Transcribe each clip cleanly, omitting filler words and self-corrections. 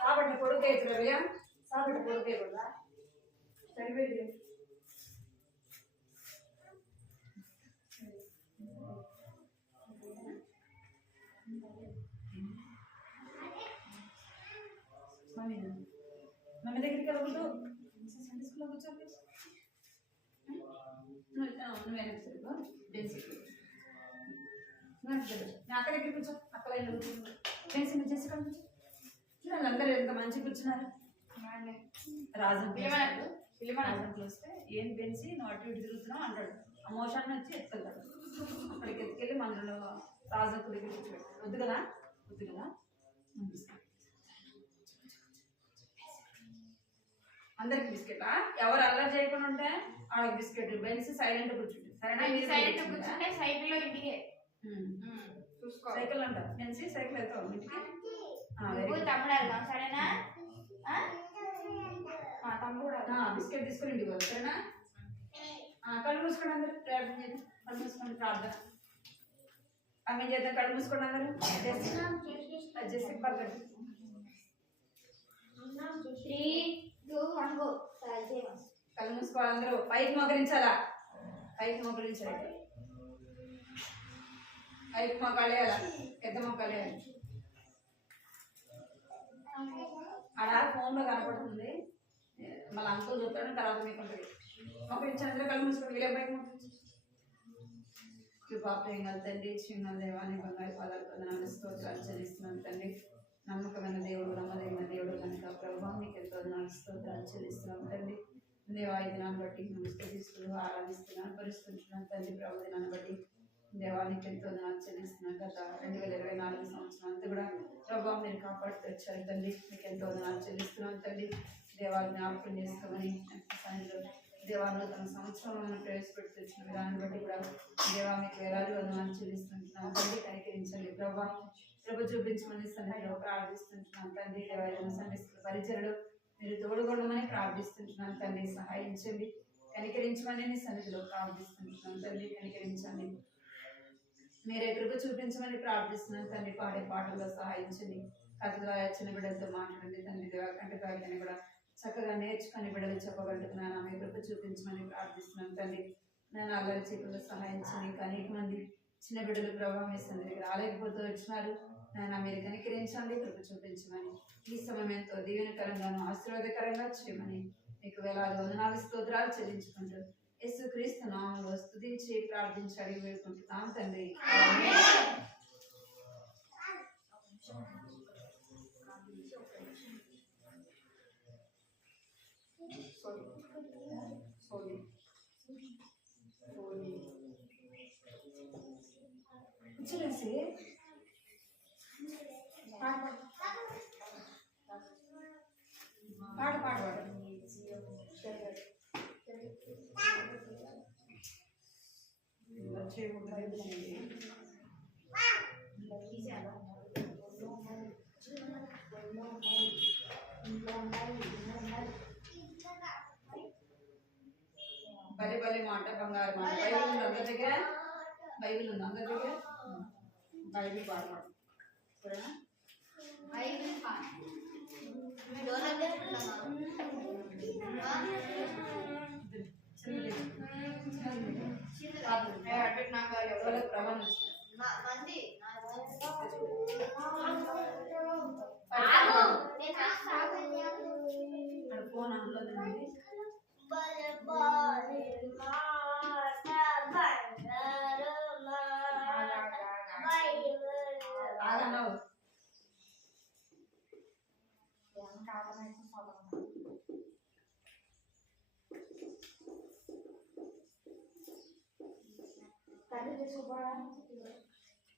సాబట్ల కొడుకు అవుతుంది సాబట్ల కొడుకు అయిపోదా సరిపోయింది. మమ్మీ దగ్గరికి వెళ్ళకూడదు. సండే స్కూల్లో కూర్చోండి. నువ్వు వెనక్కి తిరుగు. అక్క దగ్గర కూర్చో. అక్క లైన్లో కూర్చో. చేసి చేసి కూర్చో. చూడండి అందరూ ఎంత మంచి కూర్చున్నారు. రాజంకులు వస్తే ఏం పెంచి నువ్వు అటు ఇటు తిరుగుతున్నావు అంటాడు. ఆ మోషాన్ని వచ్చి ఎత్తుకెళ్తాడు. అక్కడికి ఎత్తుకెళ్ళి మనలో రాజంకు దగ్గర కూర్చోబెట్టాడు. వద్దు కదా వద్దు కదా. అందరికి బిస్కెటా? ఎవరు అల్లరి చేయకుండా ఉంటే వాళ్ళకి బిస్కెట్. బెన్స్ సైలెంట్ కూర్చుంటే సరేనా? సైలెంట్ కూర్చుంటే సైకిల్ లో ఇంటికి చూసుకో. సైకిల్ అంటారు. బెన్స్ సైకిల్ వెళ్తావు ఇంటికి. తమ్ముడు వెళ్దాం సరేనా? తమ్ముడు బిస్కెట్ తీసుకుని ఇంటికి పోదు సరేనా? కళ్ళు మూసుకోండి అందరు. ప్రార్థన చేద్దాం. కళ్ళు మూసుకోండి. ప్రార్థన ఆమె చేద్దాం. కళ్ళు మూసుకోండి అందరు. జెస్సి పక్కన కళ్ళు మూసుకోవాలి అందరూ. పైకి మోకరించాలా? పైకి మోకరించాలి. పైకి మొక్కలు వేయాలి. పెద్ద మొక్కలు వేయాలి. ఆడ ఫోన్లో కనపడుతుంది. మళ్ళీ అంకుల్ చూస్తాడు. తర్వాత మీకు ఉంటుంది. మోకరించాలి అందరూ. కళ్ళు మూసుకోండి. వీళ్ళ పైకి మోకరించి కృపాప్రేంగల తండ్రి చిన్న దేవాన్ని బంగారు పాదాలు పొందనాలు స్తోత్రాలు చెల్లిస్తున్నాను తండ్రి. నమ్మకమైన దేవుడు నమ్మదగిన దేవుడు కనుక ప్రభావం మీకు ఎంతో స్తోత్రాలు చెల్లిస్తున్నాం తండ్రి. దేవా ఈ దినాన్ని బట్టి మేము స్థుతిస్తూ ఆరాధిస్తున్నాను పరిస్థితున్నాను తండ్రి. ప్రభు దినాన్ని బట్టి దేవానికి ఎంతో చెల్లిస్తున్నాను. గత 2024 సంవత్సరం అంతా కూడా ప్రభావం మీరు కాపాడుతూ వచ్చారు తండ్రి. మీకు ఎంతో చెల్లిస్తున్నాను తండ్రి. దేవాన్ని జ్ఞాపకం చేసుకోమని సన్నిధిలో దేవాన్ని తన సంవత్సరంలో మనం ప్రవేశపెడుతూ వచ్చిన విధానాన్ని బట్టి కూడా దేవా మీకు వేలాది వందనాలు చెల్లిస్తుంటున్నాను తండ్రి. కనికరించండి ప్రభు చూపించమని సన్నిధిలో ప్రార్థిస్తుంటున్నాను తండ్రి. దేవాలయం సన్నిధిలో పరిచయలు మీరు తోడుగొండమని ప్రార్థిస్తుంటున్నాను తండ్రి. సహాయించండి. కనికరించమని సన్నిధిలో ప్రార్థిస్తుంటున్నాను తండ్రి. కనికరించండి. మీరే కృప చూపించమని ప్రార్థిస్తున్నాను తండ్రి. పాడే పాటల్లో సహాయించండి. కథ ద్వారా చిన్న బిడ్డలతో మాట్లాడండి తండ్రి. దేవా కంటకాయని కూడా చక్కగా నేర్చుకొని బిడ్డలు చెప్పగలుగుతున్నాను. ఆమె కృప చూపించమని ప్రార్థిస్తున్నాను తండ్రి. నేను అల్లరి చీకులు సహాయించండి. ఇంకా అనేక మంది చిన్న బిడ్డలు ప్రభావం వేస్తుంది రాలేకపోతూ వచ్చినారు. నేను మీరు కనికరించండి. కృప చూపించమని ఈ సమయం ఎంతో దీవెనకరంగాను ఆశీర్వాదకరంగా చేయమని మీకు వేలాది వందనాలు స్తోత్రాలు చెల్లించుకుంటూ యేసుక్రీస్తు నామములో స్తుతించి ప్రార్థించి అడిగి వేడుకుంటున్నాం తండ్రి. కూర్చోలేసి పాట పాడవాడు. భలే భలే మాట బంగారు మాట. బైబిల్ ఉంది అందరి దగ్గర. బైబిల్ ఉంది అందరి దగ్గర. బైబిల్ పాడవాడు సరేనా? ఫోన్ అందులో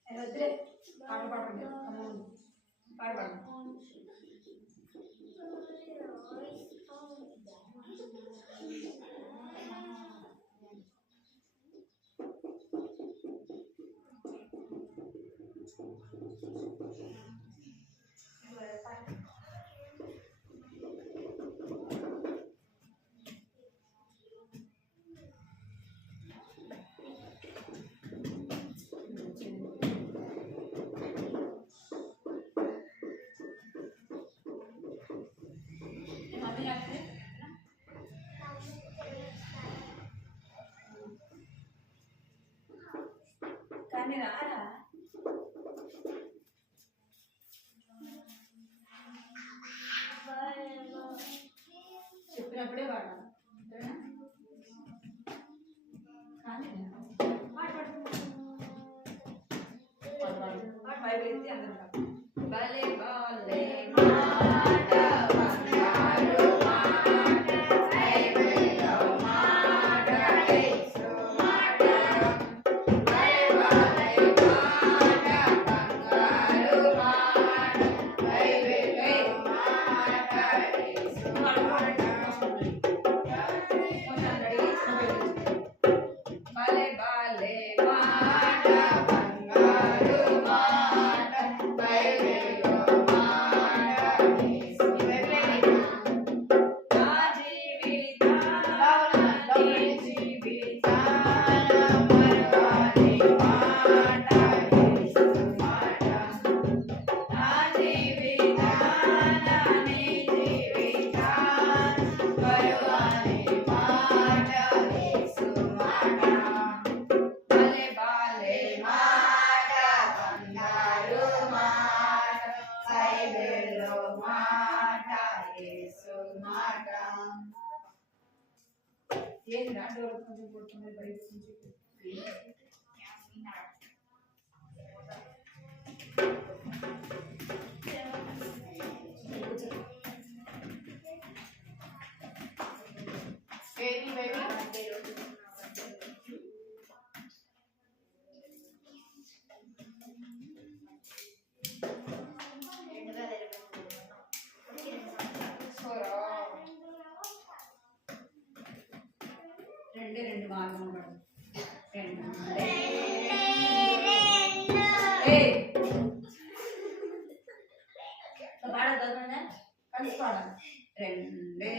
వద్దులే. పాట పాడండి. పాట పాడండి. ఏంటి రాండో కొంచెం కొడుతుంది బయట నుంచి రెండు మార్గం రెండు పాడదా కలిసి పాడాలి రెండే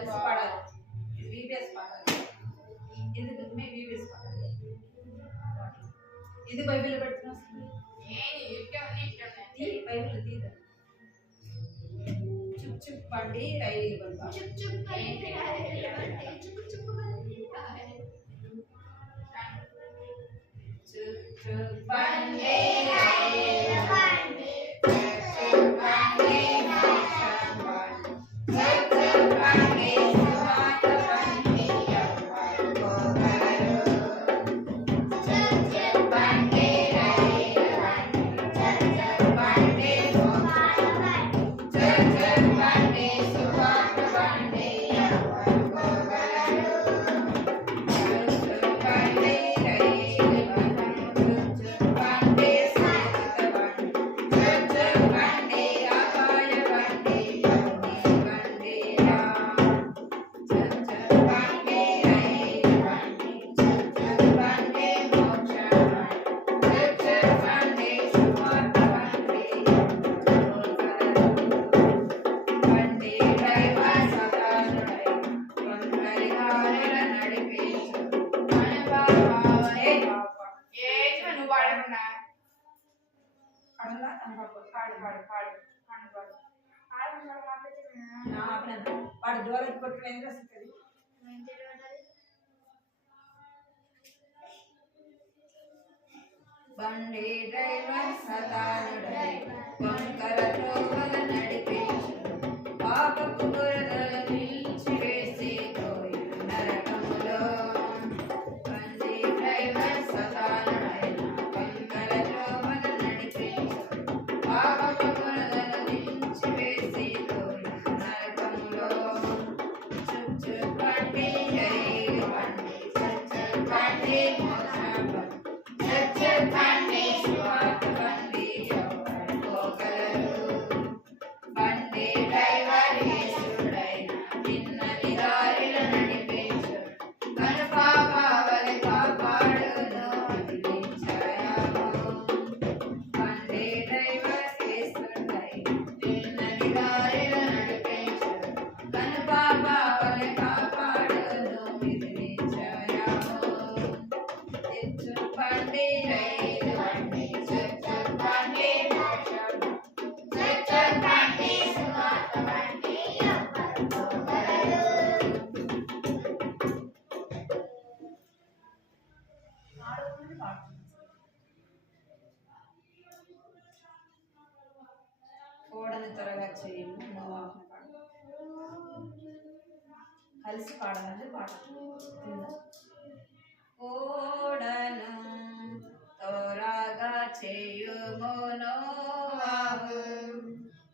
కలిసి పాడాలి. వీబీఎస్ పాడాలి. ఎందుకు మేము వీబీఎస్ పాడాలి? ఇది బైబిల్ పెడుతున్నాం. బైబిల్ తీద చుక్ చుక్ బండి రైలు బండి చుక్ చుక్ బండి రైలు చుక్ చుక్ బండి చుక్ చుక్ బండి రైలు బండి చుక్ చుక్ బండి వాడు దూరం కొట్టుకునేది అసలు బండి డ్రైవర్ సదానుడై వంకర త్రోవల నడిపించు పాపపు బురదల నిలిచి వేసి తోయు నరకములో బండి డ్రైవర్ సదానుడై వంకర త్రోవల నడిపించు పాపపు బురదల నిలిచి వేసి తోయు నరకములో చుక్ చుక్ బండి రైలు బండి చుక్ చుక్ బండి మోక్ష బండి బండి డ్రైవర్ యేసుడైన చిన్నని దారిల నడిపించు కనుపాపవలె కాపాడును నిలిచాయాము బండి డ్రైవర్ యేసుడైన చిన్నని దారిల నడిపించు కనుపాపవలె కాపాడును నిలిచాయాము బండి రైలు బండి చుక్ చుక్ బండి మోక్షం చుక్ చుక్ బండి సువార్త బండి ఎవరు పోగలరు ఓడని త్వరగా చేయము నోవాహును పాడు కలిసి పాడాలంటే పాట ఓడను త్వరగా చేయుము నోవాహు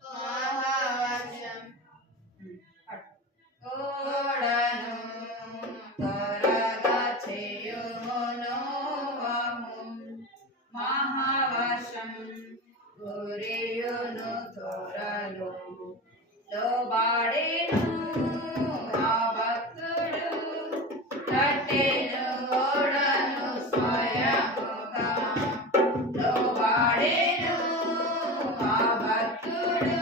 మహావర్షం ఓడను త్వరగా చేయుము నోవాహు మహావర్షం కురియును త్వరలో లోబడెను ఆ భక్తుడు కట్టెను ఓడను స్వయముగా లోబడెను ఆ భక్తుడు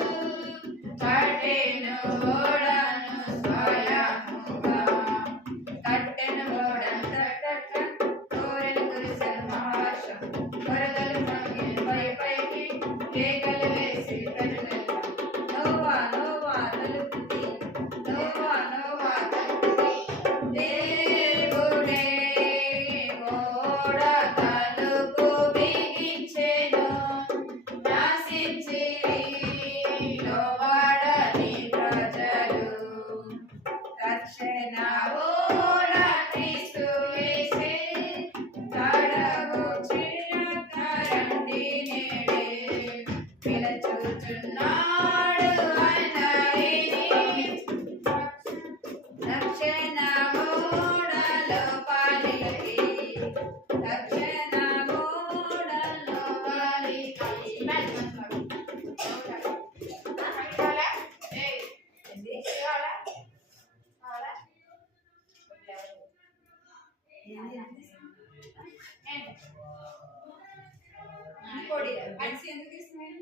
కట్టెను ఓడను స్వయముగా కట్టెను ఓడను కోరెను కురిసెను మహావర్షం వరదలు పొంగిన పైకి కేకలు వేసి ప్రజలు నోవా నోవా తలుపుతి నోవా నోవా తలుపుతి దేవుడే ఓడ తలుపు బిగించెను నాశించిరి లోబడని ప్రజలు రక్షణ ఓడ క్రీస్తు యేసే తడవుచిన కరండి నేడే పిలచుచున్నాడు ఆయనని రక్షణ ఓడలో పాలికి రక్షణ ఓడలో పాలికి ఇంకోటి అడిసి ఎందుకు ఇస్తున్నాయి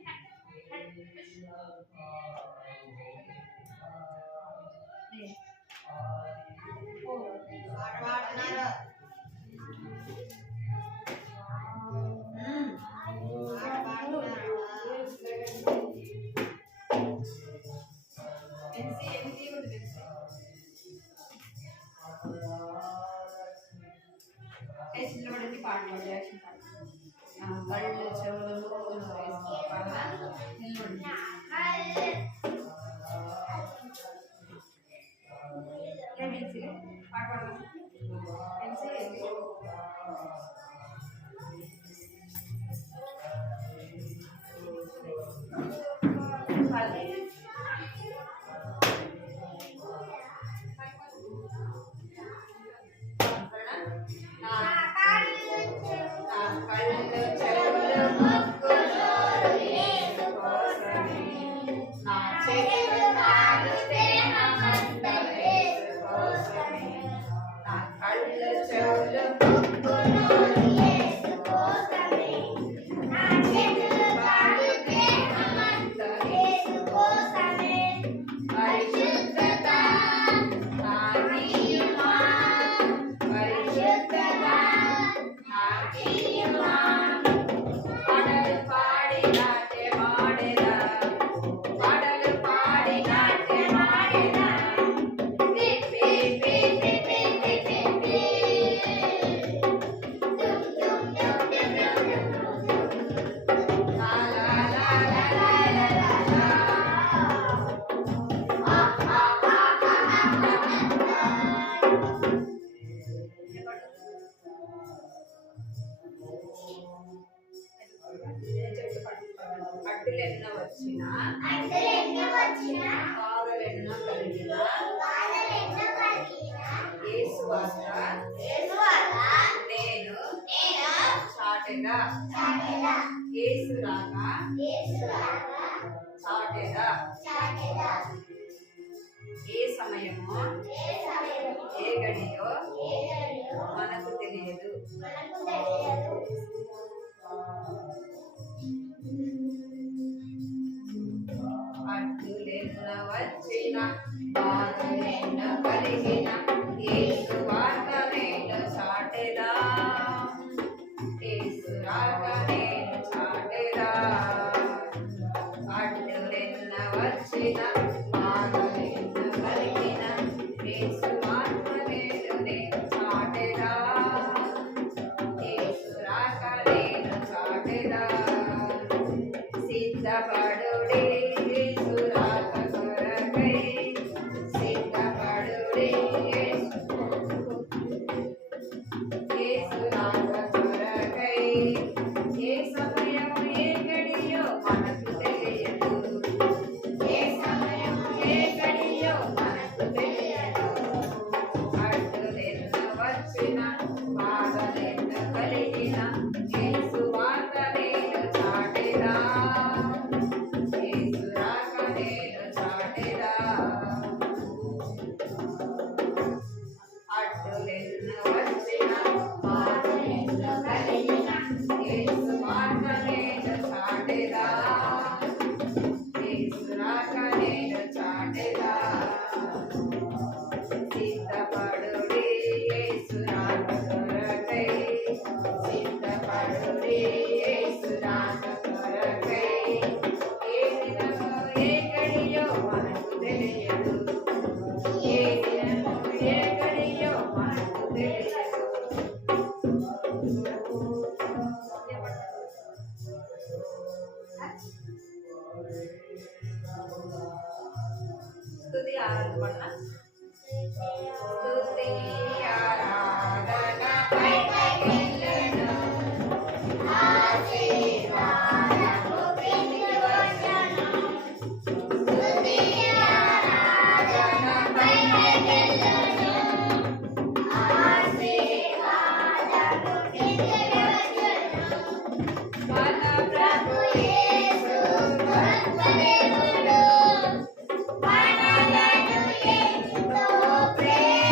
పాట కళ్ళు చెవులు అడ్డులెన్నో వచ్చినా బాధలెన్నో కలిగినా యేసు వల్ల నేను చాటెదా యేసు రాగా చాటెదా ఏ సమయమో ఏ గడియో మనకు తెలియదు. అడ్డులెన్న వచ్చిన బాధలెన్న కలిగిన యేసు వార్త నేను చాటెదా యేసు రాక నేను చాటెదా. అడ్డులెన్న వచ్చిన బాధలెన్న కలిగిన యేసు వార్త నేను చాటెదా యేసు రాక నేను చాటెదా. సిద్ధపడుడే యేసు రాక కొరకై సిద్ధపడుడే యేసు రాక కొరకై ఏ సమయం ఏ గడియో మనకు తెలియదు. ఏ సమయం ఏ గడియో మనకు తెలియదు. అడ్డులెన్న వచ్చిన బాధలెన్న కలిగిన యేసు వార్త నేను చాటెదా యేసు రాక నేను చాటెదా. అడ్డులెన్న వచ్చిన బాధలెన్న కలిగిన యేసు వార్త నేను చాటెదా యేసు రాక నేను చాటెదా. సిద్ధపడుడే యేసు రాక కొరకై సిద్ధపడుడే యేసు రాక కొరకై ఏ దినమో ఏ గడియో మనకు తెలియదు. ఏ దినమో ఏ గడియో మనకు తెలియదు. స్తుతి ఆరాధన స్తుతి ఆరాధన పైకెళ్ళెను ఆశీర్వాదము కిందికి వచ్చెను. స్తుతి ఆరాధన పైకెళ్ళెను ఆశీర్వాదము కిందికి వచ్చెను. మన ప్రభు యేసు గొప్ప దేవుడు మనలను ఎంతో ప్రేమించెను.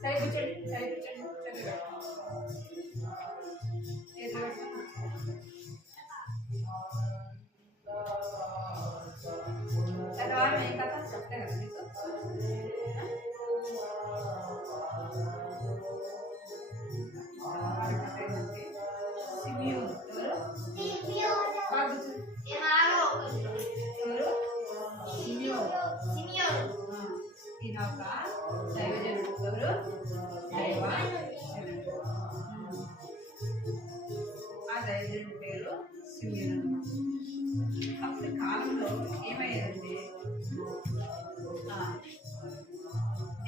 సరే కూర్చోండి, సరే కూర్చోండి. గత వారం ఏం కథ చెప్పలే కదా మీకు? సిమియోను ఎవరు? ఈయన ఒక దైవజనుడు. ఎవరు? దైవజనుడు. ఆ దైవజనుడి పేరు సిమియోను. అప్పటి కాలంలో ఏమయ్యేదంటే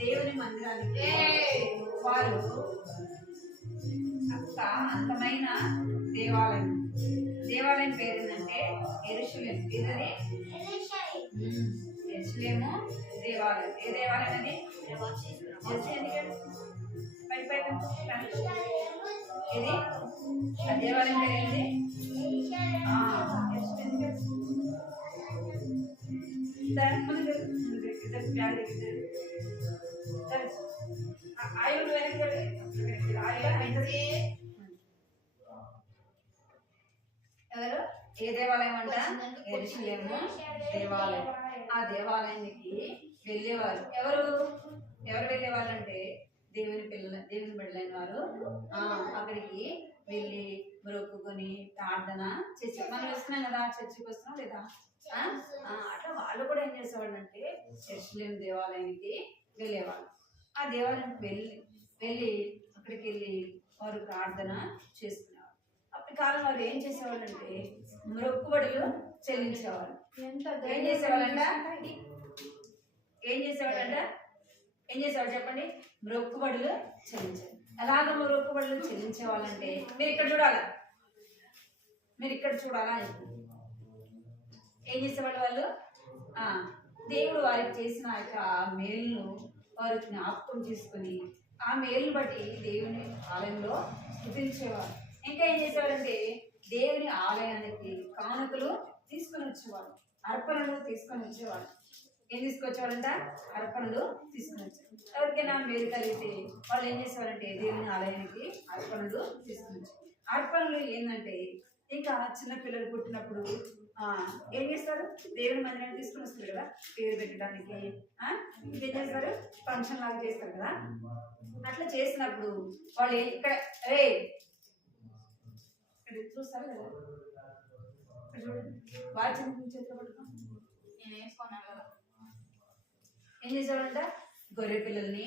దేవుని మందిరానికి వారు ఒక అందమైన దేవాలయం దేవాలయం పేరు ఏంటంటే యెరూషలేము. ఇదది యెరూషలేము దేవాలయం. ఏ దేవాలయం అది? ఇది ఆ దేవాలయం పేరు ఏంటి? ఎవరు? ఏ దేవాలయం అంట? యెరూషలేము దేవాలయం. ఆ దేవాలయానికి వెళ్ళేవారు. ఎవరు వెళ్ళేవాళ్ళు అంటే దేవుని బిడ్డలైన వారు అక్కడికి వెళ్ళి మొక్కుకొని ప్రార్థన చేసి, మనం వస్తున్నాం కదా, చర్చికి వస్తున్నాం లేదా, అట్లా వాళ్ళు కూడా ఏం చేసేవాళ్ళు అంటే యెరూషలేము దేవాలయానికి వెళ్ళేవాళ్ళు. ఆ దేవాలయానికి వెళ్ళి అక్కడికి వెళ్ళి వారు ప్రార్థన చేసుకునేవారు. అప్పటి కాలం వారు ఏం చేసేవాళ్ళు అంటే మొక్కుబడులు చెల్లించేవాళ్ళు. ఏం చేసేవాళ్ళంట ఏం చేసేవాళ్ళు చెప్పండి? మొక్కుబడులు చెల్లించారు. ఎలాగ మొక్కుబడులు చెల్లించే వాళ్ళంటే మీరు ఇక్కడ చూడాలా ఏం చేసేవాళ్ళు వాళ్ళు? దేవుడు వారికి చేసిన యొక్క మేలును వారు జ్ఞాపకం చేసుకుని ఆ మేలును బట్టి దేవుని ఆలయంలో స్తుతించేవారు. ఇంకా ఏం చేసేవారంటే దేవుని ఆలయానికి కానుకలు తీసుకొని వచ్చేవాళ్ళు, అర్పణలు తీసుకొని వచ్చేవాళ్ళు. ఏం తీసుకొచ్చేవాళ్ళంట? అర్పణలు తీసుకొని వచ్చేవాళ్ళు. ఎవరికైనా మేలు కలిగితే వాళ్ళు ఏం చేసేవారంటే దేవుని ఆలయానికి అర్పణలు తీసుకొని వచ్చేవారు. అర్పణలు ఏంటంటే ఇంకా చిన్న పిల్లలు పుట్టినప్పుడు ఏం చేస్తారు? దేవుని మందిరాన్ని తీసుకొని వస్తారు కదా, పేరు పెట్టడానికి. ఇంకేం చేస్తారు? ఫంక్షన్ లాగా చేస్తారు కదా. అట్లా చేసినప్పుడు వాళ్ళు ఇక్కడ చూస్తారు కదా, ఇక్కడ చూడండి, వాచి చేతిలో పడుకో. ఏం చేసేవాళ్ళంట? గొర్రె పిల్లల్ని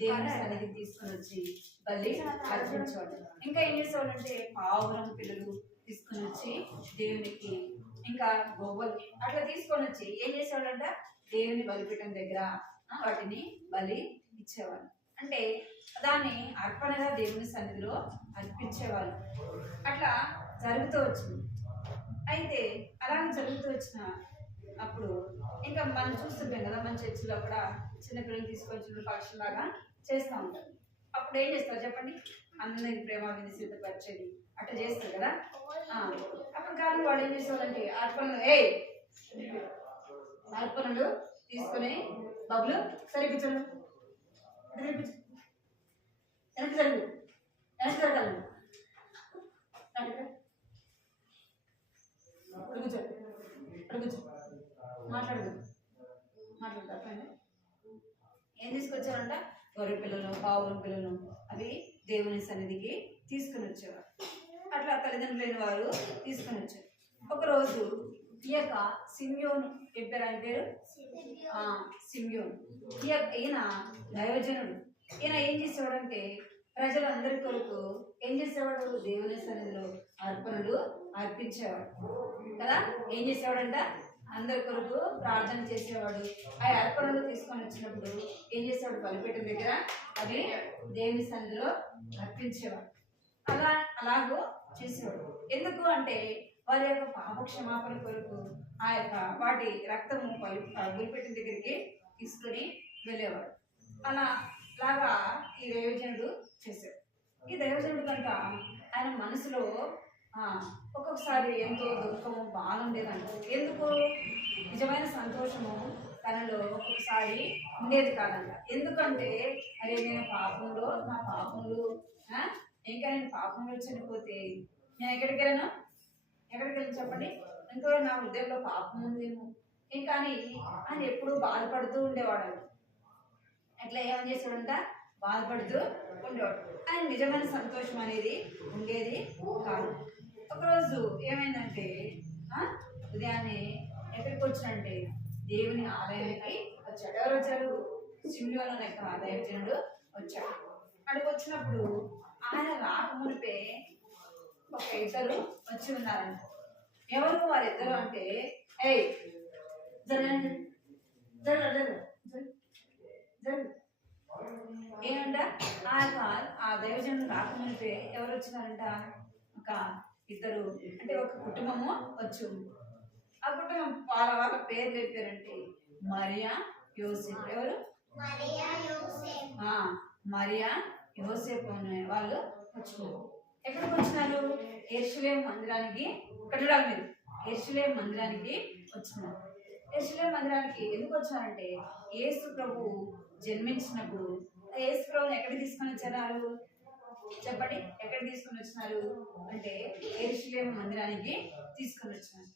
దేవుని సన్నిధికి తీసుకొని వచ్చి బలి అర్పించేవాళ్ళు. ఇంకా ఏం చేసేవాళ్ళంటే పావురం పిల్లలు తీసుకొని వచ్చి దేవునికి, ఇంకా గోవలు అట్లా తీసుకొని వచ్చి ఏం చేసేవాళ్ళంట? దేవుని బలిపీఠం దగ్గర వాటిని బలి ఇచ్చేవాళ్ళు. అంటే దాన్ని అర్పణగా దేవుని సన్నిధిలో అర్పించేవాళ్ళు. అట్లా జరుగుతూ వచ్చింది. అయితే అలాగే జరుగుతూ వచ్చిన అప్పుడు ఇంకా మనం చూస్తుంటాం కదా, మన చర్చిలో కూడా చిన్నపిల్లలు తీసుకొచ్చిన ఫంక్షన్ లాగా చేస్తూ ఉంటారు. అప్పుడు ఏం చేస్తారు చెప్పండి? అందరికి ప్రేమ సిద్ధపరిచేది అట్లా చేస్తారు కదా. అప్పుడు కాదు వాళ్ళు ఏం చేసేవాళ్ళంటే అర్పణలు తీసుకుని బబ్బులు సరిపించండి, వెనక్కి జరుగు, వెనక్కి జరగాలి, మాట్లాడతారు. ఏం తీసుకొచ్చారంట? గొర్రె పిల్లలు, పావురం పిల్లలు అవి దేవుని సన్నిధికి తీసుకుని వచ్చేవారు. అట్లా తల్లిదండ్రులు లేని వారు తీసుకుని వచ్చారు. ఒకరోజు ఈ యొక్క సిమియోను చెప్పారు, ఆయన పేరు సిమియోను. ఈయన దైవజనుడు. ఈయన ఏం చేసేవాడంటే ప్రజలందరి కొరకు ఏం చేసేవాడు? దేవుని సన్నిధిలో అర్పణలు అర్పించేవాడు కదా. ఏం చేసేవాడంట, అందరి కొరకు ప్రార్థన చేసేవాడు. ఆ అర్పణలు తీసుకొని వచ్చినప్పుడు ఏం చేసేవాడు, బలిపీఠం దగ్గర అవి దేవుని సన్నిధిలో అర్పించేవాడు. అలాగూ చేసేవాడు. ఎందుకు అంటే వారి యొక్క పాప క్షమాపణ కొరకు ఆ యొక్క వాటి రక్తము బలిపీఠం దగ్గరికి తీసుకుని వెళ్ళేవాడు. లాగా ఈ దైవజనుడు చేశాడు. ఈ దైవజనుడు కనుక ఆయన మనసులో ఒక్కొక్కసారి ఎంతో దుఃఖము బాధ ఉండేదంట. ఎందుకు, నిజమైన సంతోషము తనలో ఒక్కొక్కసారి ఉండేది కాదంట. ఎందుకంటే అరే నేను పాపంలో నా పాపంలో ఇంకా నేను పాపంలో చనిపోతే నేను ఎక్కడికి వెళ్ళను చెప్పండి, ఎంతో నా హృదయంలో పాపం ఉందేమో ఇంకా ఆయన ఎప్పుడూ బాధపడుతూ ఉండేవాడు. అట్లా ఏమని చేశాడంట, బాధపడుతూ ఉండేవాడు. ఆయన నిజమైన సంతోషం అనేది ఉండేది కాదు. ఒకరోజు ఏమైందంటే ఉదయాన్నే ఎక్కడికి వచ్చాడంటే దేవుని ఆలయానికి వచ్చాడు. ఎవరు వచ్చారు, సిమ్యోను యొక్క దైవజనుడు వచ్చాడు. అక్కడికి వచ్చినప్పుడు ఆయన రాకమునిపే ఒక ఇద్దరు వచ్చి ఉన్నారంట. ఎవరు వారిద్దరు అంటే, ఏమంట ఆ దైవజనుడు రాకమునిపే ఎవరు వచ్చినారంట, ఒక ఇద్దరు అంటే ఒక కుటుంబము వచ్చి. ఆ కుటుంబం వాళ్ళ పేర్లు చెప్పారంటే మరియా యోసేపు. ఎవరు, మరియా యోసేపు అనే వాళ్ళు వచ్చున్నారు. ఎక్కడికి వచ్చినారు, యెరూషలేము మందిరానికి. ఇక్కడ చూడాలి మీరు, యెరూషలేము మందిరానికి వచ్చినారు. యెరూషలేము మందిరానికి ఎందుకు వచ్చారంటే యేసు ప్రభు జన్మించినప్పుడు యేసు ప్రభుని ఎక్కడికి తీసుకొని వచ్చారు చెప్పండి, ఎక్కడికి తీసుకొని వచ్చినారు అంటే యెరూషలేము మందిరానికి తీసుకొని వచ్చినారు.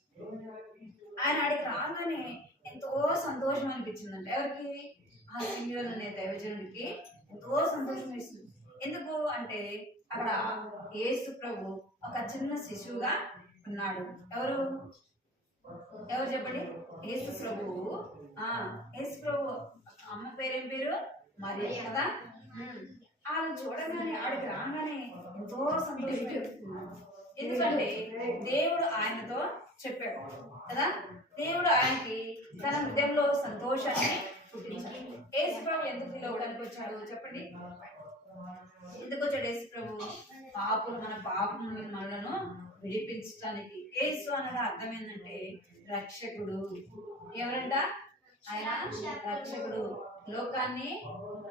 ఆయన ఆడికి రాగానే ఎంతో సంతోషం అనిపించిందంట. ఎవరికి, ఆ సిమ్యోను అనే దైవజనుడికి ఎంతో సంతోషం వేస్తుంది. ఎందుకు అంటే అక్కడ యేసు ప్రభు ఒక చిన్న శిశువుగా ఉన్నాడు. ఎవరు చెప్పండి, యేసు ప్రభువు. యేసు ప్రభు అమ్మ పేరేం పేరు, మరియ కదా. ఆయన చూడగానే ఆడికి రాగానే ఎంతో సంతోషిస్తున్నాడు. ఎందుకంటే దేవుడు ఆయనతో చెప్పాడు కదా. దేవుడు ఆయనకి తన హృదయంలో సంతోషాన్ని పుట్టించాడు. యేసు ప్రభు ఎందుకు లోకానికి వచ్చాడు చెప్పండి, ఎందుకు వచ్చాడు యేసు ప్రభు, మన పాపములను మనలను విడిపించడానికి. యేసు అనగా అర్థం ఏంటంటే రక్షకుడు. ఎవరంట, ఆయన రక్షకుడు, లోకాన్ని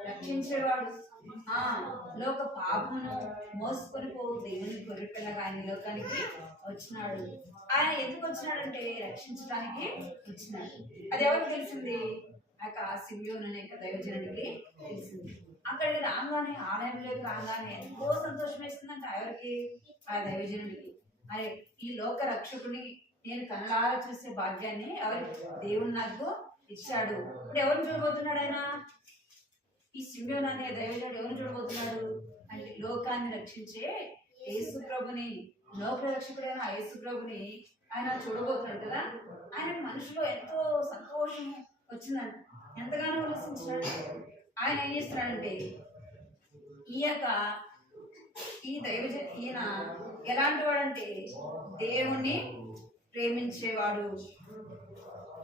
రక్షించేవాడు. లోక పాపమును మోసుకొని పోవు దేవుని గొర్రెపిల్లగా ఆయన లోకానికి వచ్చినాడు. ఆయన ఎందుకు వచ్చినాడంటే రక్షించడానికి వచ్చినాడు. అది ఎవరికి తెలిసింది, ఆ సిమ్యోను అనే దైవజనుడికి తెలిసింది. అక్కడికి రాగానే, ఆలయంలోకి రాగానే ఎంతో సంతోషం వేస్తుందంట. ఎవరికి, ఆ దైవజనుడికి. అరే ఈ లోక రక్షకుని నేను కళ్ళారా చూసే భాగ్యాన్ని దేవుడు నాకు ఇచ్చాడు. ఇప్పుడు ఎవరిని చూడబోతున్నాడు ఆయన, ఈ సిమ్యోను అనే దైవజనుడు ఎవరిని చూడబోతున్నాడు అంటే లోకాన్ని రక్షించే యేసు ప్రభుని, లోక రక్షకుడైన యేసు ప్రభుని ఆయన చూడబోతున్నాడు కదా. ఆయన మనసులో ఎంతో సంతోషం వచ్చిందంట, ఎంతగానో ఉల్లాసించాడు. ఆయన ఏం చేస్తున్నాడంటే ఈయన ఎలాంటి వాడంటే దేవుణ్ణి ప్రేమించేవాడు.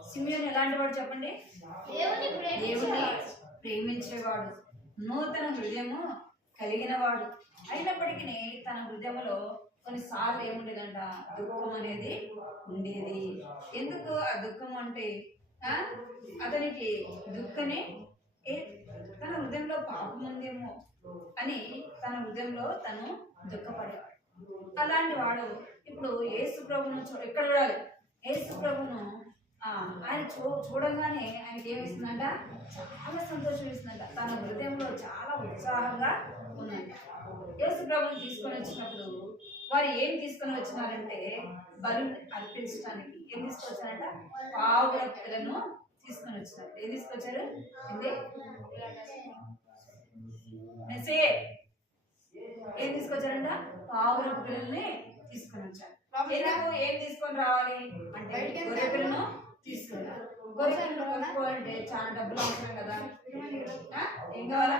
సిమ్యోను ఎలాంటి వాడు చెప్పండి, దేవుణ్ణి ప్రేమించేవాడు, నూతన హృదయము కలిగిన వాడు. అయినప్పటికీ తన హృదయంలో కొన్నిసార్లు ఏముండేదంట, దుఃఖం అనేది ఉండేది. ఎందుకు ఆ దుఃఖం అంటే అతనికి దుఃఖనే తన హృదయంలో పాపం ఉందేమో అని తన హృదయంలో తను దుఃఖపడేవాడు. అలాంటి వాడు ఇప్పుడు యేసు ప్రభును ఎక్కడ చూడాలి, యేసు ప్రభును ఆయన చూడగానే ఆయనకి ఏమిస్తుందంట, చాలా సంతోషం ఇస్తుందంట. తన హృదయంలో చాలా ఉత్సాహంగా ఉందంట. యేసు ప్రభుని తీసుకొని వచ్చినప్పుడు వారు ఏం తీసుకొని వచ్చినారంటే బలు అర్పించడానికి ఏం తీసుకొచ్చారంట, పావుల పిల్లను తీసుకొని వచ్చినారు. ఏం తీసుకొచ్చారు అంటే ఏం తీసుకొచ్చారంట, పావుల పిల్లల్ని తీసుకొని వచ్చారు. ఏం తీసుకొని రావాలి అంటే గొర్రె పిల్లను తీసుకున్నారు. గొర్రె పిల్లలు కొనుక్కోవాలంటే చాలా డబ్బులు అవసరం కదా. ఏం కావాలా,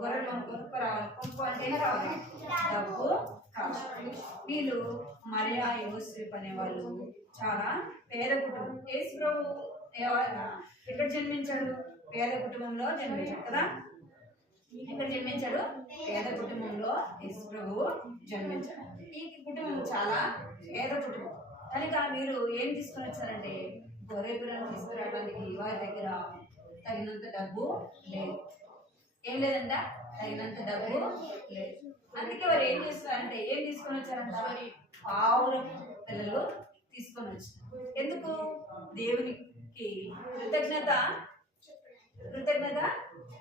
గొర్రెలు కొనుక్కోరావాలి. కొనుక్కోవాలంటే ఏం కావాలి, డబ్బు కావాలి. వీళ్ళు మరియా యోసేపు అనే వాళ్ళు చాలా పేద కుటుంబం. యేసు ప్రభు ఎక్కడ జన్మించాడు? పేద కుటుంబంలో జన్మించాడు కదా. ఎక్కడ జన్మించాడు? పేద కుటుంబంలో యేసు ప్రభు జన్మించాడు. ఈ కుటుంబం చాలా పేద కుటుంబం కనుక మీరు ఏం తీసుకొని వచ్చారంటే గొర్రె పిల్లలను తీసుకురావడానికి వారి దగ్గర తగినంత డబ్బు లేదు. ఏం లేదంట? తగినంత డబ్బు లేదు. అందుకే వారు ఏం చేస్తారంటే ఏం తీసుకొని వచ్చారంట? పావురం పిల్లలు తీసుకొని వచ్చారు. ఎందుకు? దేవునికి కృతజ్ఞత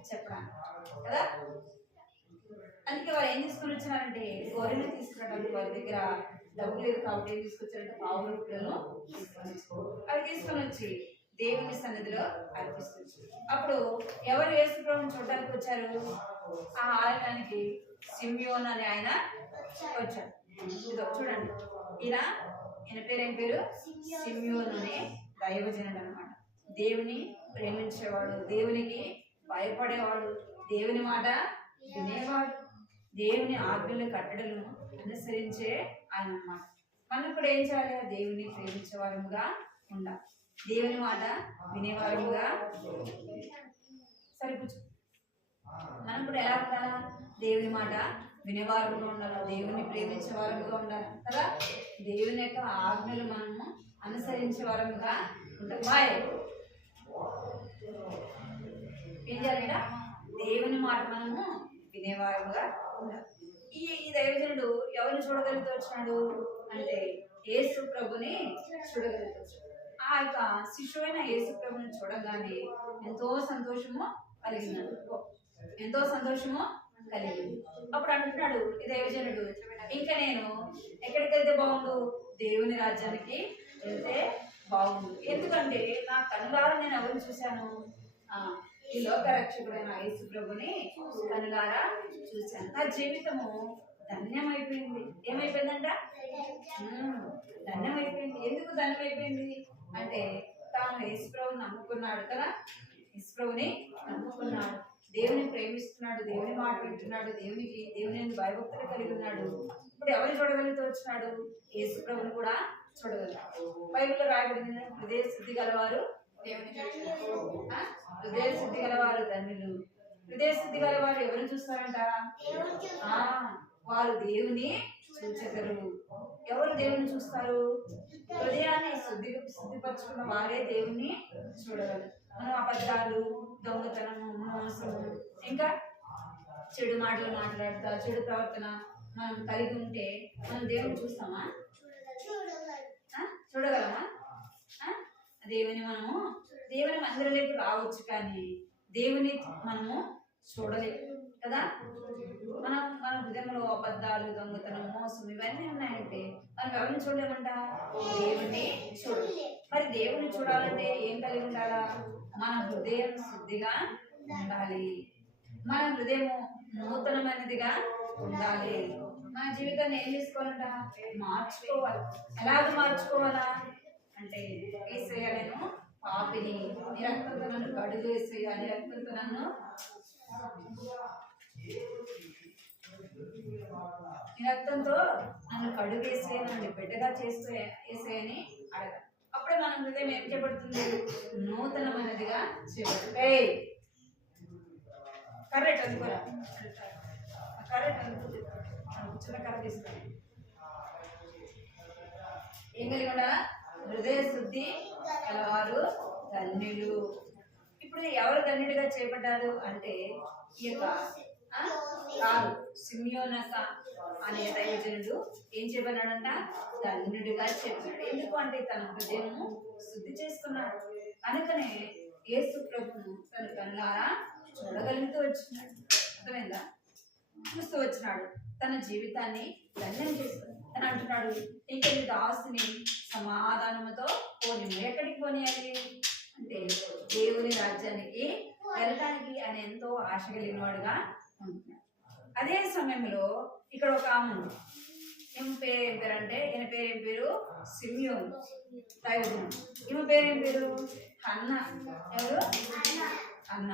చెప్పడానికి కదా. అందుకే వారు ఏం తీసుకొని వచ్చారంటే గొర్రెలు తీసుకురావడానికి వారి దగ్గర డబ్బు లేదు కాబట్టి ఏం తీసుకొచ్చారంటే పావురం పిల్లలు అవి తీసుకొని వచ్చి దేవుని సన్నిధిలో అర్పిస్తుంది. అప్పుడు ఎవరు యేసు ప్రభువుని చూడడానికి వచ్చారు? ఆ ఆలయానికి సిమియోన్ అనే ఆయన వచ్చాడు. ఇదో చూడండి, ఈయన పేరేం పేరు? సిమియోన్ అనే దైవజనుడు అన్నమాట. దేవుని ప్రేమించేవాడు, దేవునికి భయపడేవాడు, దేవుని మాట వినేవాడు, దేవుని ఆజ్ఞలు కట్టడలను అనుసరించే ఆయన అన్నమాట. మనం కూడా ఏం చేయాలి? దేవుని ప్రేమించే వారముగా ఉండాలి, దేవుని మాట వినేవారముగా. సరే కూర్చో. మనం కూడా ఎలా ఉండాలా? దేవుని మాట వినేవారముగా ఉండాలి, దేవుని ప్రేమించే వారముగా ఉండాలి కదా. దేవుని యొక్క ఆజ్ఞలు మనము అనుసరించే వారముగా ఉండాలి. బాయ్ ఏం చేయాలంట? దేవుని మాట మనము వినేవారముగా ఉండాలి. ఈ దైవజనుడు ఎవరిని చూడగలుగుతూ వచ్చినాడు అంటే యేసు ప్రభుని చూడగలుగుతూ వచ్చాడు. ఆ యొక్క శిశువైన యేసు ప్రభుని చూడగానే ఎంతో సంతోషము కలిగింది. అప్పుడు అంటున్నాడు ఈ దైవజనుడు, ఇంకా నేను ఎక్కడికి వెళ్తే బాగుండు? దేవుని రాజ్యానికి వెళ్తే బాగుండు. ఎందుకంటే నా కనులారా నేను ఎవరిని చూశాను? ఈ లోక రక్షకుడైన యేసు ప్రభుని కనులారా చూశాను. నా జీవితము ధన్యమైపోయింది. ఏమైపోయిందంట? ధన్యమైపోయింది. ఎందుకు ధన్యమైపోయింది అంటే తాను యేసు ప్రభుని నమ్ముకున్నాడు కదా. యేసు ప్రభుని నమ్ముకున్నాడు, దేవుని ప్రేమిస్తున్నాడు, దేవుని మాట వింటున్నాడు, దేవుని భయభక్తులు కలిగి ఉన్నాడు. ఇప్పుడు ఎవరు చూడగలుగుతూ వచ్చినాడు? యేసు ప్రభుని కూడా చూడగలుగుతాడు. బైబిల్లో రాయబడింది, హృదయ శుద్ధి గలవారు ధన్యులు. హృదయ శుద్ధి గలవారు ఎవరు చూస్తారంట? వారు దేవుని చూచెదరు. ఎవరు దేవుని చూస్తారు? హృదయాన్ని శుద్ధిపరచుకున్న వారే దేవుని చూడగలరు. మనం అబద్ధాలు, దొంగతనము, మోసము, ఇంకా చెడు మాటలు మాట్లాడుతా చెడు ప్రవర్తన మనం కలిగి ఉంటే మనం దేవుని చూస్తామా? చూడగలమా? దేవుని మందిరంలోకి రావచ్చు కానీ దేవుని మనము చూడలేము కదా. మన హృదయంలో అబద్ధాలు, దొంగతనం, మోసం ఇవన్నీ ఉన్నాయంటే మనం ఎవరిని చూడలేమంట? దేవుని చూడాలి. మరి దేవుని చూడాలంటే ఏం కలిగి ఉండాలా? మన హృదయం శుద్ధిగా ఉండాలి, మన హృదయం నూతనమైనదిగా ఉండాలి. మన జీవితాన్ని ఏం చేసుకోవాలంట? మార్చుకోవాలి. ఎలాగ మార్చుకోవాలా అంటే యేసయ్యా నేను పాపిని, నీ రక్తంతో నన్ను కడుగు యేసయ్యా, నీ రక్తంతో నన్ను కడుగు యేసయ్యా, నన్ను బిడ్డగా చేస్తూ యేసయ్యని అడగాలి. అప్పుడే మన హృదయం ఏం చేయబడుతుంది? నూతనమైనదిగా చేయబడుతుంది. కరెక్ట్ అనుకోరా? కరెక్ట్ అనుకుంటుంది. చిన్న కరెక్ట్ తీసుకోండి. ఏం కలిగి ఉండాలా? హృదయ శుద్ధి గలవారు ధన్యులు. ఇప్పుడు ఎవరు ధన్యుడిగా చేపట్టారు అంటే ఈ యొక్క కాదు సిమియోనక అనే దైవజనుడు ఏం చెప్పన్నాడంట? ధన్యుడిగా చెప్పాడు. ఎందుకు అంటే తన హృదయము శుద్ధి చేసుకున్నాడు కనుకనే యేసు ప్రభును తన కనులారా చూడగలుగుతూ వచ్చినాడు. అర్థమైందా? చూస్తూ వచ్చినాడు, తన జీవితాన్ని ధన్యం చేసుకున్నాడు. అని అంటున్నాడు, ఇంకా నీ దాసుని సమాధానముతో పోనీ. ఎక్కడికి పోనీయాలి అంటే దేవుని రాజ్యానికి వెళ్ళడానికి ఆయన ఎంతో ఆశ కలిగిన వాడుగా ఉంటున్నాడు. అదే సమయంలో ఇక్కడ ఒక ఆమె ఉంది. ఈమె పేరు ఏం పేరు అంటే ఈయన పేరు ఏం పేరు? సిమియోను దైవజనుడు. ఈమె పేరు ఏం పేరు? హన్న. ఎవరు? అన్న.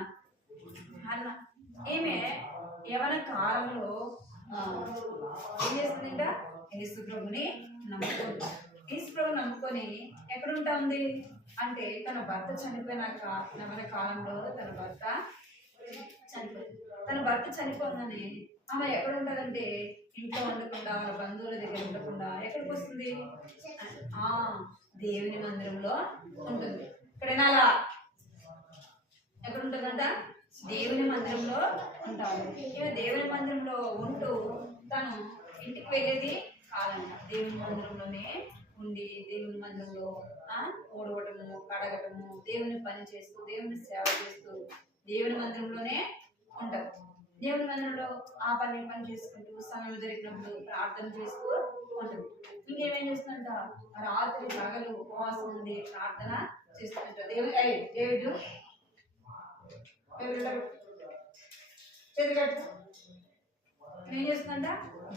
ఈమె యవన కాలంలో ఏం చేస్తుందంట? యేసు ప్రభుని నమ్ముకుంది. యేసు ప్రభు నమ్ముకొని ఎక్కడ ఉంటా ఉంది అంటే తన భర్త చనిపోయినాక నవల కాలంలో తన భర్త చనిపోయిందని ఆమె ఎక్కడ ఉంటుందంటే ఇంట్లో ఉండకుండా వాళ్ళ బంధువుల దగ్గర ఉండకుండా ఎక్కడికి వస్తుంది? దేవుని మందిరంలో ఉంటుంది. ఇక్కడైనా అలా ఎక్కడ ఉంటుందంట? దేవుని మందిరంలో ఉంటాడు. దేవుని మందిరంలో ఉంటూ తను ఇంటికి వెళ్ళేది కాదంట. దేవుని మందిరంలోనే ఉండి దేవుని మందిరంలో ఓడవటము, కడగటము, దేవుని పని చేస్తూ, దేవుని సేవ చేస్తూ దేవుని మందిరంలోనే ఉంటారు. దేవుని మందిరంలో ఆ పని చేసుకుంటూ సమయం దొరికినప్పుడు ప్రార్థన చేస్తూ ఉంటుంది. ఇంకేమేం చేస్తుందంట? రాత్రి పగలు ఉపవాసం ఉండి ప్రార్థన చేస్తుంటారు. దేవుడు ఏం చేస్తుందంట?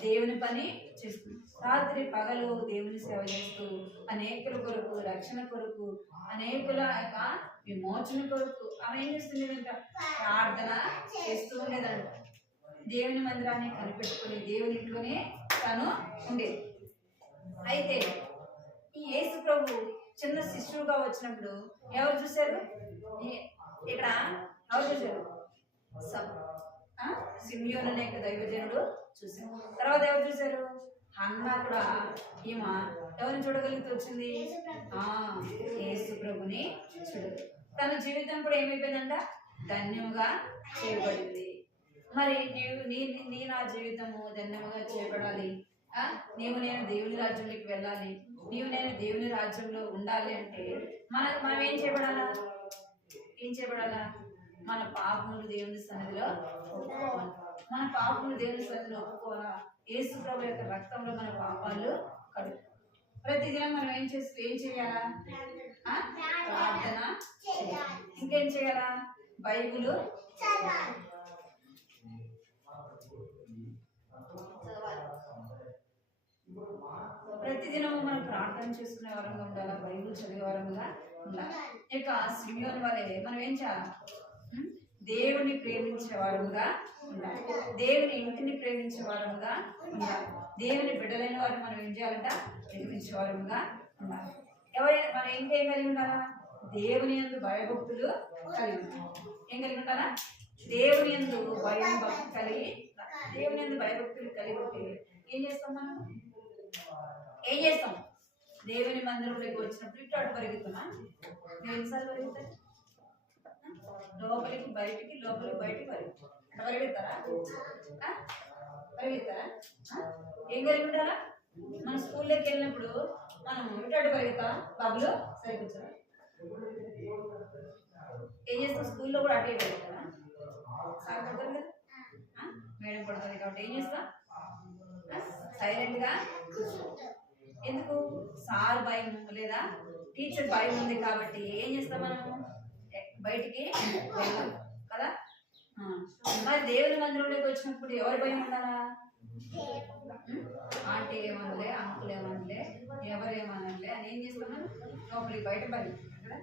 దేవుని పని చేస్తుంది. రాత్రి పగలు దేవుని సేవ చేస్తూ అనేకుల కొరకు, రక్షణ కొరకు, అనేకుల యొక్క విమోచన కొరకు ఆమె ఏం చేస్తుండేదంట? ప్రార్థన చేస్తూ ఉండేదంట. దేవుని మందిరాన్ని కనిపెట్టుకుని దేవుని ఇంట్లోనే తను ఉండేది. అయితే ఈ యేసు ప్రభు చిన్న శిశువుగా వచ్చినప్పుడు ఎవరు చూశారు? ఇక్కడ ఎవరు చూశారు? సిమియోను అనే దైవజనుడు చూశారు. తర్వాత ఎవరు చూశారు? హన్నా కూడా ఈమె ఎవరిని చూడగలిగితే వచ్చింది? యేసు ప్రభుని చూడదు. తన జీవితం కూడా ఏమైపోయిందంట? ధన్యముగా చేయబడింది. మరి నీ నా జీవితము ధన్యముగా చేయబడాలి. నేను దేవుని రాజ్యంలోకి వెళ్ళాలి, నేను దేవుని రాజ్యంలో ఉండాలి అంటే మనం ఏం చేయబడాలా? మన పాపములు దేవుని సన్నిధిలో ఒప్పుకోవాలి. మన పాపములు దేవుని సన్నిధిలో ఒప్పుకోవాలా? యేసు ప్రభు యొక్క రక్తంలో మన పాపాలు కడుగు. ప్రతిదినం మనం ఏం చేయాలా? ప్రార్థన చేయాలి. ఇంకేం చేయాలా? బైబిల్ ప్రతిదినము మనం ప్రార్థన చేసుకునే వరంగా ఉండాలా, బైబిల్ చదివే వరంగా ఉండాలి. ఇక సిమియోను వలె మనం ఏం చేయాలి? దేవుని ప్రేమించే వారంగా ఉండాలి. దేవుని ఇంటిని ప్రేమించే వారంగా ఉండాలి. దేవుని బిడ్డలైన వారిని మనం ఏం చేయాలంట? ప్రేమించే వారంగా ఉండాలి. ఎవరైనా మనం ఏం కలిగి ఉండాలా? దేవుని యందు భయభక్తులు కలిగి ఉండాలి. ఏం కలిగి ఉండాలా? దేవుని యందు భయభక్తులు కలిగి ఉంటే ఏం చేస్తాం? మనం ఏం చేస్తాం? దేవుని మందిరంలోకి వచ్చినప్పుడు ఇటు అటు పరిగెత్తున్నా. ఎన్నిసార్లు పరిగెత్తారు? లోపలికి బయటికి పరిగెత్తారా? ఏం కలిగి ఉంటారా? మన స్కూల్లోకి వెళ్ళినప్పుడు మనం ఇటు అటు పరిగెత్తా. బాబులు సరిపోతారా? ఏం చేస్తాం? స్కూల్లో కూడా అటే పరిగెత్తారా? సాగుతారు కదా, మేడం పడుతుంది కాబట్టి ఏం చేస్తాం? సైలెంట్గా ఎందుకు? సార్ భయం లేదా టీచర్ భయం ఉంది కాబట్టి ఏం చేస్తాం? మనము బయటికి వెళ్ళాం కదా. మరి దేవుని మందిరంలోకి వచ్చినప్పుడు ఎవరి భయం ఉండాలా? ఆంటీ ఏమనలే, అంకుల్ ఏమనలే, ఎవరేమనలే అని ఏం చేస్తాం? మనం లోపలికి బయట పరిగెత్తాం కదా.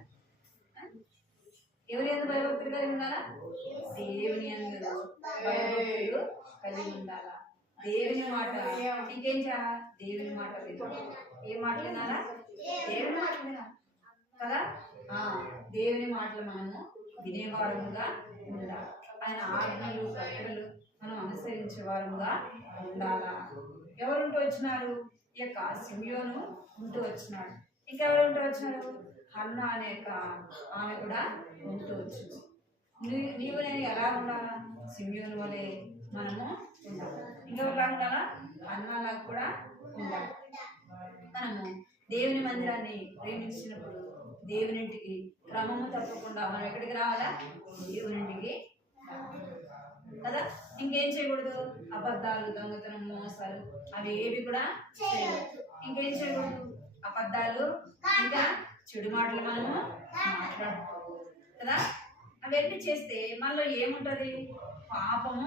ఎవరి యందు భయభక్తులు కలిగి ఉండాలా? దేవుని యందు భయభక్తులు కలిగి ఉండాలా. దేవుని మాట ఇంకేం చేయాలా? దేవుని మాట వినాలి. ఏ మాటలు వినాలా? దేవుని మాట వినాలి కదా. దేవుని మాటలు మనము వినేవారముగా ఉండాలి. ఆయన ఆజ్ఞలు కట్టడలు మనం అనుసరించే వారముగా ఉండాలా. ఎవరుంటూ వచ్చినారు? ఈ యొక్క సిమియోను ఉంటూ వచ్చినాడు. ఇంకెవరు ఉంటూ వచ్చినారు? హన్నా అనే ఆమె కూడా ఉంటూ వచ్చింది. నీవు నేను ఎలా ఉండాలా? సిమియోను వలె మనము ఉండాలి. ఇంకెవరిలా ఉండాలా? హన్నాలా కూడా ఉండాలి. మనము దేవుని మందిరాన్ని ప్రేమించినప్పుడు దేవునింటికి క్రమము తప్పకుండా మనం ఎక్కడికి రావాలా? దేవునింటికి కదా. ఇంకేం చేయకూడదు? అబద్ధాలు, దొంగతనం, మోసాలు అవి ఏవి కూడా చేయకూడదు. ఇంకేం చేయకూడదు? అబద్ధాలు, ఇంకా చెడు మాటలు మనము మాట్లాడకూడదు కదా. అవన్నీ చేస్తే మనలో ఏముంటుంది? పాపము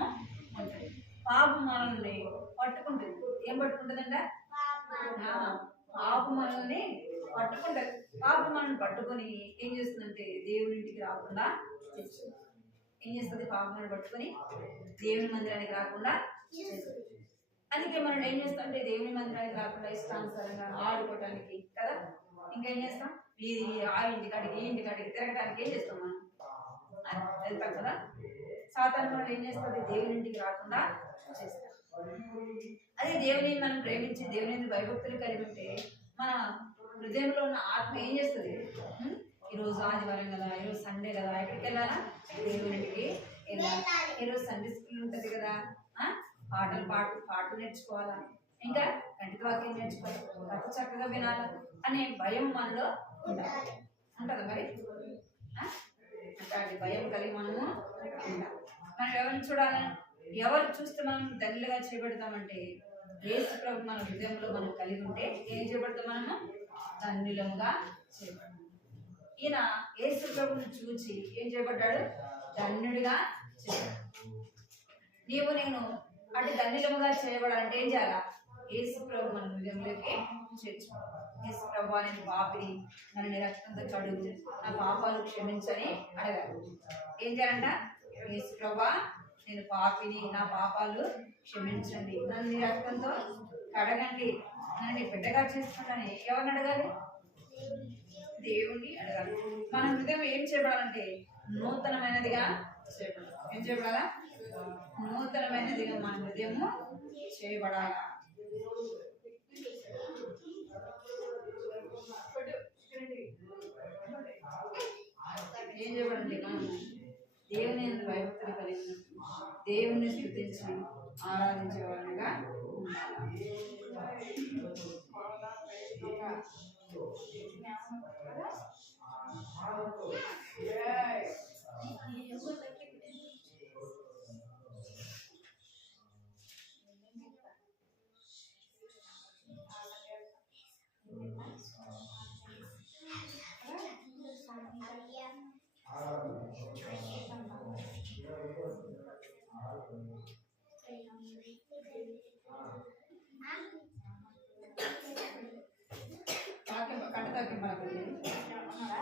ఉంటుంది. పాపం మనల్ని పట్టుకుంటుంది. ఏం పట్టుకుంటుందంట? పాపం మనల్ని పట్టుకుంటుంది. పాపం మనల్ని పట్టుకొని ఏం చేస్తుందంటే దేవునింటికి రాకుండా చేస్తుంది. ఏం చేస్తుంది? పాపం మనల్ని పట్టుకొని దేవుని మందిరానికి రాకుండా చేస్తుంది. అందుకే మనం ఏం చేస్తామంటే దేవుని మందిరానికి రాకుండా ఇష్టానుసారంగా ఆడుకోవటానికి కదా, ఇంకేం చేస్తాం, ఆ ఇంటికాడికి ఈ ఇంటికాడికి తిరగడానికి ఏం చేస్తాం మనం, వెళ్తాం కదా. సాతాను వాళ్ళు ఏం చేస్తుంది, దేవుని ఇంటికి రాకుండా చేస్తాం. అదే దేవుని మనం ప్రేమించి దేవుని భయభక్తులు కలిగి ఉంటే మన హృదయంలో ఉన్న ఆత్మ ఏం చేస్తుంది, ఈరోజు ఆదివారం కదా, ఈరోజు సండే కదా, ఎక్కడికి వెళ్ళాలా, దేవునికి వెళ్ళాలి. ఈరోజు సండే స్కూల్ ఉంటుంది కదా, పాటలు నేర్చుకోవాలా, ఇంకా గంట వాక్యం నేర్చుకోవాలి, కథ చక్కగా వినాలా అనే భయం మనలో ఉండాలి. ఉంటుందా మరి? అట్లాంటి భయం కలిగి మనము ఉండాలి. మనం ఎవరిని చూడాలి, ఎవరు చూస్తే మనం ధన్యులుగా చేయబడతామంటే యేసు ప్రభు మన హృదయంలో మనం కలిగి ఉంటే ఏం చేయబడతాం, మనము ధన్యులముగా చేయబడతాం. ఈయన యేసు ప్రభుని చూచి ఏం చేయబడ్డాడు, ధన్యుడిగా చేయబడ్డాడు. నీవు నేను అంటే ధన్యులముగా చేయబడాలంటే ఏం చేయాలా, యేసు ప్రభు మన హృదయంలోకి చేర్చుకోవాలి. యేసు ప్రభు నేను పాపిని, నన్ను నీ రక్తంతో కడుగు, నా పాపాలు క్షమించని అడగాలి. ఏం చేయాలంట, యేసు ప్రభు నేను పాపిని, నా పాపాలు క్షమించండి, నన్ను నీ రక్తంతో కడగండి, నన్ను నీ బిడ్డగా చేసుకోండి. ఎవరిని అడగాలి, దేవుణ్ణి అడగాలి. మన హృదయం ఏం చేయబడాలంటే నూతనమైనదిగా చేయబడాలి. ఏం చేయబడాలా, నూతనమైనదిగా మన హృదయము చేయబడాలా. ఏం చేయబడండి, మనం దేవుని భయభక్తులు కలిగి దేవుణ్ణి స్తుతించి ఆరాధించే వాళ్ళగా ఉండాలి.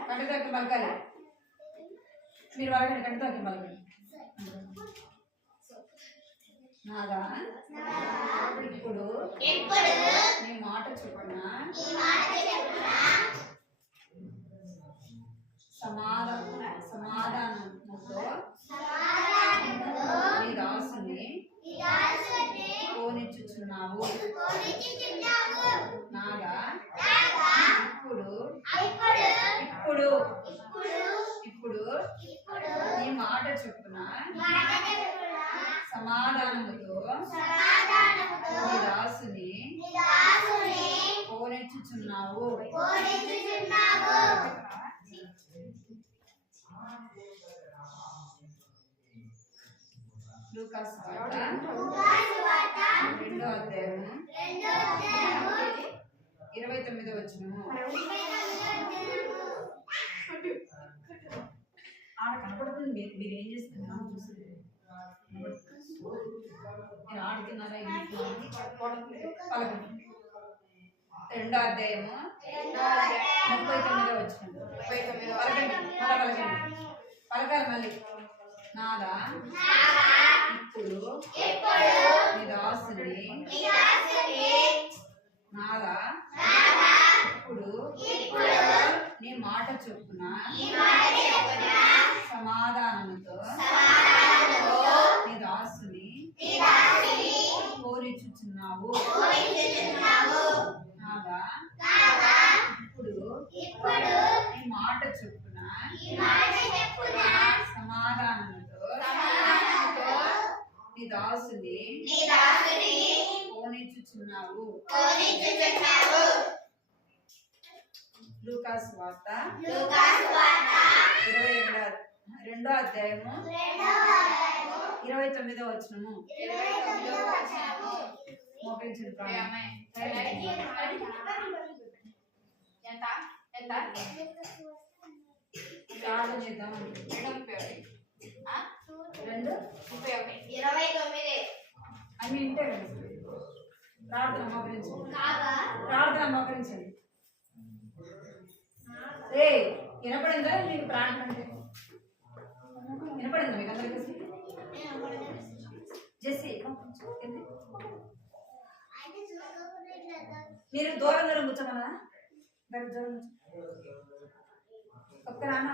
కంటతోకి పలకాలి, మీరు వాళ్ళకండి కంటతోకి పలకండి. నాదా ఇప్పుడు నీ మాట చొప్పున సమాధానంతో నీ దాసుని పోనిచ్చుచున్నావు. నాగా ఇప్పుడు నీ మాట చొప్పున సమాధానముతో నీ దాసుని పోనిచ్చుచున్నావు. లూకాసు వార్త 2వ అధ్యాయము 29వ వచనము. ఆడ కనపడుతుంది, మీరు ఏం చేస్తున్నారు చూస్తుంది. నేను ఆడుతున్నారా ఇంట్లో పలకండి. 2వ అధ్యాయము 39వ వచనం. పలకండి, పలకాలి మళ్ళీ. నాదా ఇప్పుడు నీ దాసుని, నాదా ఇప్పుడు నీ మాట చొప్పున సమాధానముతో నీ దాసుని పోనిచ్చుచున్నావు. నాదా ఇప్పుడు నీ మాట చొప్పున సమాధానముతో నీ దాసుని పోనిచ్చుచున్నావు. లూకాసు వార్త 22వ అధ్యాయము 29వ వచనము. మోకరించండి ప్రాణం. ప్రార్థన చేద్దాం. 2:29 అన్ని ఇంటే కదా. ప్రార్థన మోకరించండి. వినపడిందా మీకు ప్రార్థన అంటే? వినపడిందా మీకు అందరికీ? జెస్సీ మీరు దూరం దూరం కూర్చోమన్నా ఒక్క నాన్న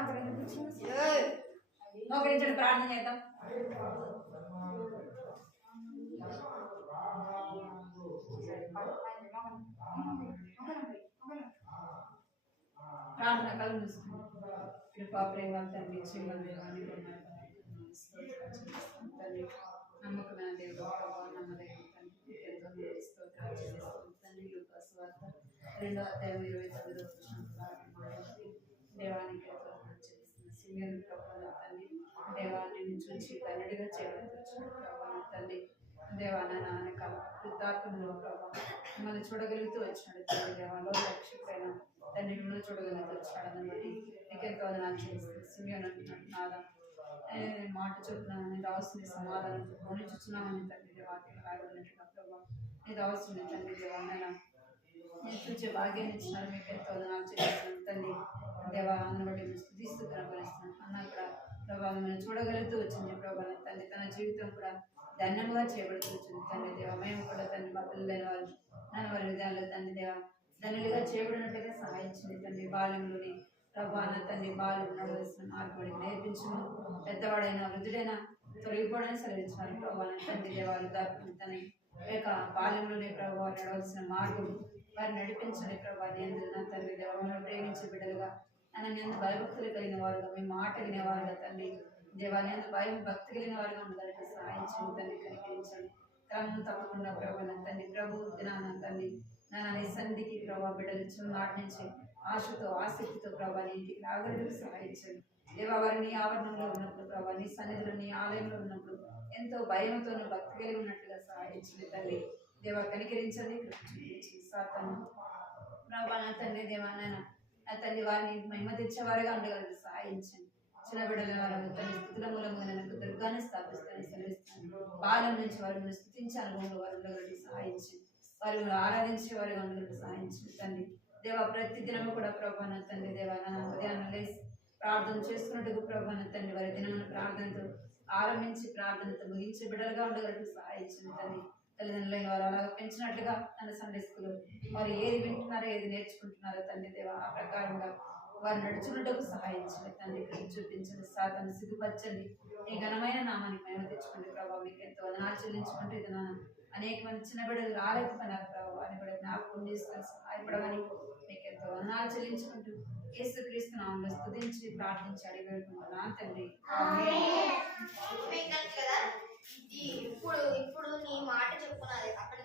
ఒకరించండి ప్రార్థన చేద్దాం. ప్రార్థన కళ్ళు మూసుకుంటాం. కృపా ప్రేమ తండ్రి శ్రీమదేవాన్ని తండ్రి నమ్మకమైన దేవుడు ప్రభావ నమ్మదగిన తండ్రి ఎంతో స్తోత్రాలు చెల్లిస్తాం తండ్రి. లూకాసు వార్త 2వ అధ్యాయం 29వ వచనం దేవానికి చెల్లిస్తున్న సిమియోను ప్రభావ తండ్రి దేవాన్ని చూచి కన్నడిగా చేయవచ్చు ప్రభావ తండ్రి. దేవాన నాన్నక వృద్ధాత్మలో ప్రభావ మిమ్మల్ని చూడగలుగుతూ వచ్చినాడు తండ్రి. దేవాలో రక్షకుడైన తండ్రి మిమ్మల్ని చూడగలుగుతూ వచ్చినాడని బట్టి నీకెంతో నాకు చేస్తుంది. సిమియోను అంటున్నాడు నాదా మాట చెప్తున్నానని రావాల్సిన సమాధానం కొని చూస్తున్నామని తండ్రి వాక్యం రాయబడినట్టుగా ప్రభావ నీ రావాల్సిన తండ్రి దేవాన్న నేను చూసే భాగ్యాన్ని ఇచ్చినారు. మీకు ఎంతో నాకు చేస్తున్నాను తండ్రి. దేవా అన్న బట్టి మీరు స్థుతిస్తూ కనపరుస్తున్నాను అన్న కూడా ప్రభావం మిమ్మల్ని చూడగలుగుతూ వచ్చింది ప్రభావం తండ్రి. తన జీవితం కూడా ధన్యంగా చేయబడుతూ వచ్చింది తండ్రి. దేవ మేము కూడా తండ్రి మా పిల్లలైన వారు నన్ను వారి విధానంలో తండ్రి దేవ ధనులుగా చేయబడినట్టుగా సహాయించింది తండ్రి. బాల్యంలోని ప్రభాన తండ్రి బాలు నడవలసిన మార్పుడికి నేర్పించను. పెద్దవాడైన వృద్ధుడైనా తొలగిపోవడానికి సెలవించినారు ప్రభావం తండ్రి. దేవాలు దాపుని తన లేక బాల్యంలోనే ప్రభావం నడవలసిన మార్గం వారిని నడిపించని ప్రభావం ఎందుకు తండ్రి. దేవాలను ప్రేమించే బిడ్డలుగా నన్ను ఎందు భయభక్తులు కలిగిన వారుగా మీ మాట వినేవారుగా తండ్రి. దేవాన్ని ఎందు భయం భక్తి కలిగిన వారుగా ఉండడానికి సహాయించండి తండ్రి. కనికరించండి క్రమం తప్పకుండా ప్రభావం తండ్రి. ప్రభు దినాన తండ్రి నన్ను నీ సన్నిధికి ప్రభావ బిడ్డలు చిన్ననాటి నుంచి ఆశతో ఆసక్తితో ప్రభావ ఇంటికి రాగలకు సహాయించండి. దేవా వారిని ఆవరణంలో ఉన్నప్పుడు ప్రభావ నీ సన్నిధిలో నీ ఆలయంలో ఉన్నప్పుడు ఎంతో భయంతోనూ భక్తి కలిగి ఉన్నట్టుగా సహాయించండి తండ్రి. దేవా కనికరించండి సాతాను ప్రభావ నా తండ్రి. దేవా నా తండ్రి వారిని మహిమ తెచ్చేవారుగా ఉండగలరు సహాయించండి. చిన్న బిడ్డల వారు తన స్థితుల మూలంగా నన్ను దుర్గాన్ని స్థాపిస్తానని సెలవిస్తాను. బాల్యం నుంచి వారిని స్థుతించే అనుభవంలో వారు ఉండగలరు సహాయించండి. వారు ఆరాధించే వారిగా ఉండగలరు సహాయించండి తండ్రి. దేవా ప్రతి దినము కూడా ప్రభావ నా తండ్రి. దేవా నా ఉదయాన్నే లేసి ప్రార్థన చేసుకున్నట్టుగా ప్రభావ నా తండ్రి వారి దినమున ప్రార్థనతో ఆరంభించి ప్రార్థనతో ముగించే బిడ్డలుగా ఉండగలరు సహాయించండి తండ్రి. తల్లిదండ్రులైన వారు అలాగ పెంచినట్టుగా తన సండే స్కూల్లో వారు ఏది వింటున్నారో ఏది నేర్చుకుంటున్నారో తండ్రి దేవా ఆ ప్రకారంగా వారు నడుచుకున్నట్టుకు సహాయించండి తండ్రి. చూపించండి సాతాను సిగ్గుపరచండి. ఈ ఘనమైన నామానికి మేము తెచ్చుకోండి ప్రభావం. మీకు ఎంతో వదనాలు చెల్లించుకుంటే ఇది నా అనేక మంది చిన్న బిడ్డలు రాలేకపోయినారు ప్రభావ అని కూడా జ్ఞాపకం చేసుకొని సహాయపడమని మీకు ఎంతో వదనాలు చెల్లించుకుంటూ యేసుక్రీస్తు నామములో స్తుతించి ప్రార్థించి అడిగి వేడుకుంటున్నాను తండ్రి. ఇప్పుడు నీ మాట చెప్పుకున్నది అక్కడ